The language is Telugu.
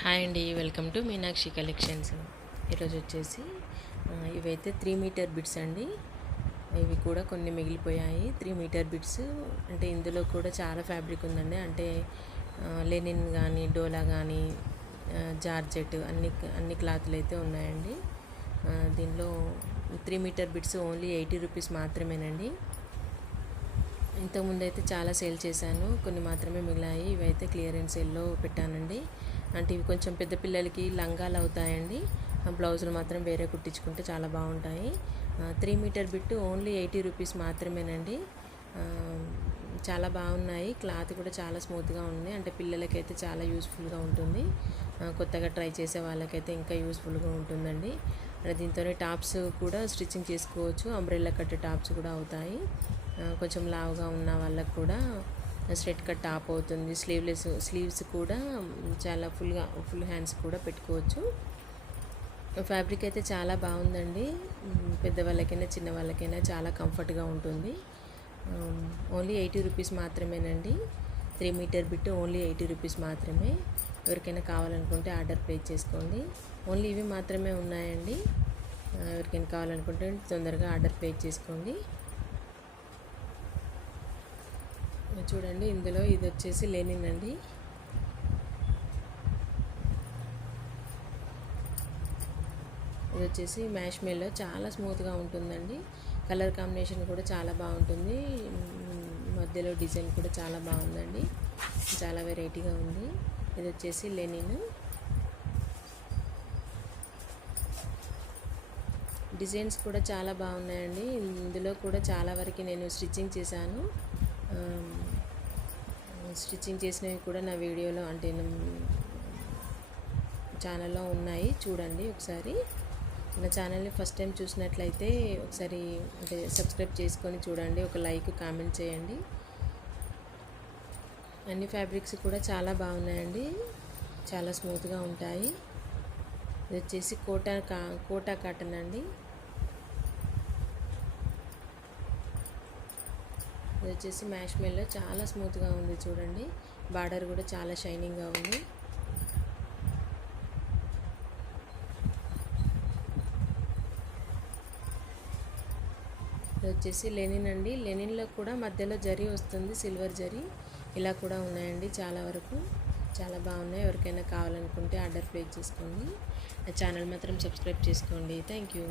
హాయ్ అండి, వెల్కమ్ టు మీనాక్షి కలెక్షన్స్. ఈరోజు వచ్చేసి ఇవైతే 3 మీటర్ బిట్స్ అండి. ఇవి కూడా కొన్ని మిగిలిపోయాయి. 3 మీటర్ బిట్స్ అంటే ఇందులో కూడా చాలా ఫ్యాబ్రిక్ ఉందండి. అంటే లెనిన్ కానీ, డోలా కానీ, జార్జెట్ అన్ని క్లాతులు అయితే ఉన్నాయండి. దీనిలో 3 మీటర్ బిట్స్ ఓన్లీ 80 రూపీస్ మాత్రమేనండి. ఇంతకుముందు అయితే చాలా సేల్ చేశాను, కొన్ని మాత్రమే మిగిలాయి. ఇవైతే క్లియరెన్స్ సేల్లో పెట్టానండి. అంటే ఇవి కొంచెం పెద్ద పిల్లలకి లంగాలు అవుతాయండి. బ్లౌజులు మాత్రం వేరే కుట్టించుకుంటే చాలా బాగుంటాయి. 3 మీటర్ బిట్ ఓన్లీ 80 రూపీస్ మాత్రమేనండి. చాలా బాగున్నాయి. క్లాత్ కూడా చాలా స్మూత్గా ఉంది. అంటే పిల్లలకైతే చాలా యూస్ఫుల్గా ఉంటుంది. కొత్తగా ట్రై చేసే వాళ్ళకైతే ఇంకా యూస్ఫుల్గా ఉంటుందండి. దీంతోనే టాప్స్ కూడా స్టిచ్చింగ్ చేసుకోవచ్చు. అంబ్రెల్లా కట్ టాప్స్ కూడా అవుతాయి. కొంచెం లావుగా ఉన్న వాళ్ళకు కూడా స్ట్రెట్ కట్ టాప్ అవుతుంది. స్లీవ్స్ కూడా చాలా ఫుల్ హ్యాండ్స్ కూడా పెట్టుకోవచ్చు. ఫ్యాబ్రిక్ అయితే చాలా బాగుందండి. పెద్దవాళ్ళకైనా చిన్న వాళ్ళకైనా చాలా కంఫర్ట్గా ఉంటుంది. ఓన్లీ 80 రూపీస్ మాత్రమేనండి. 3 మీటర్ బిట్ ఓన్లీ 80 రూపీస్ మాత్రమే. ఎవరికైనా కావాలనుకుంటే ఆర్డర్ ప్లేస్ చేసుకోండి. ఓన్లీ ఇవి మాత్రమే ఉన్నాయండి. ఎవరికైనా కావాలనుకుంటే తొందరగా ఆర్డర్ ప్లేస్ చేసుకోండి. చూడండి, ఇందులో ఇది వచ్చేసి లెనిన్ అండి. ఇది వచ్చేసి మ్యాష్ మేల్లో చాలా స్మూత్గా ఉంటుందండి. కలర్ కాంబినేషన్ కూడా చాలా బాగుంటుంది. మధ్యలో డిజైన్ కూడా చాలా బాగుందండి. చాలా వెరైటీగా ఉంది. ఇది వచ్చేసి లెనిన్. డిజైన్స్ కూడా చాలా బాగున్నాయండి. ఇందులో కూడా చాలా వరకు నేను స్టిచ్చింగ్ చేశాను. స్టిచ్చింగ్ చేసినవి కూడా నా వీడియోలో అంటే ఛానల్లో ఉన్నాయి, చూడండి ఒకసారి. నా ఛానల్ని ఫస్ట్ టైం చూసినట్లయితే ఒకసారి అంటే సబ్స్క్రైబ్ చేసుకొని చూడండి. ఒక లైక్, కామెంట్ చేయండి. అన్ని ఫ్యాబ్రిక్స్ కూడా చాలా బాగున్నాయండి. చాలా స్మూత్గా ఉంటాయి. ఇది వచ్చేసి కోటా కాటన్ అండి. ఇది వచ్చేసి మ్యాష్ మేల్లో చాలా స్మూత్గా ఉంది. చూడండి, బార్డర్ కూడా చాలా షైనింగ్గా ఉంది. ఇది వచ్చేసి లెనిన్ అండి. లెనిన్లో కూడా మధ్యలో జరీ వస్తుంది, సిల్వర్ జరీ. ఇలా కూడా ఉన్నాయండి చాలా వరకు. చాలా బాగున్నాయి. ఎవరికైనా కావాలనుకుంటే ఆర్డర్ ప్లేస్ చేసుకోండి. నా ఛానల్ మాత్రం సబ్స్క్రైబ్ చేసుకోండి. Thank you.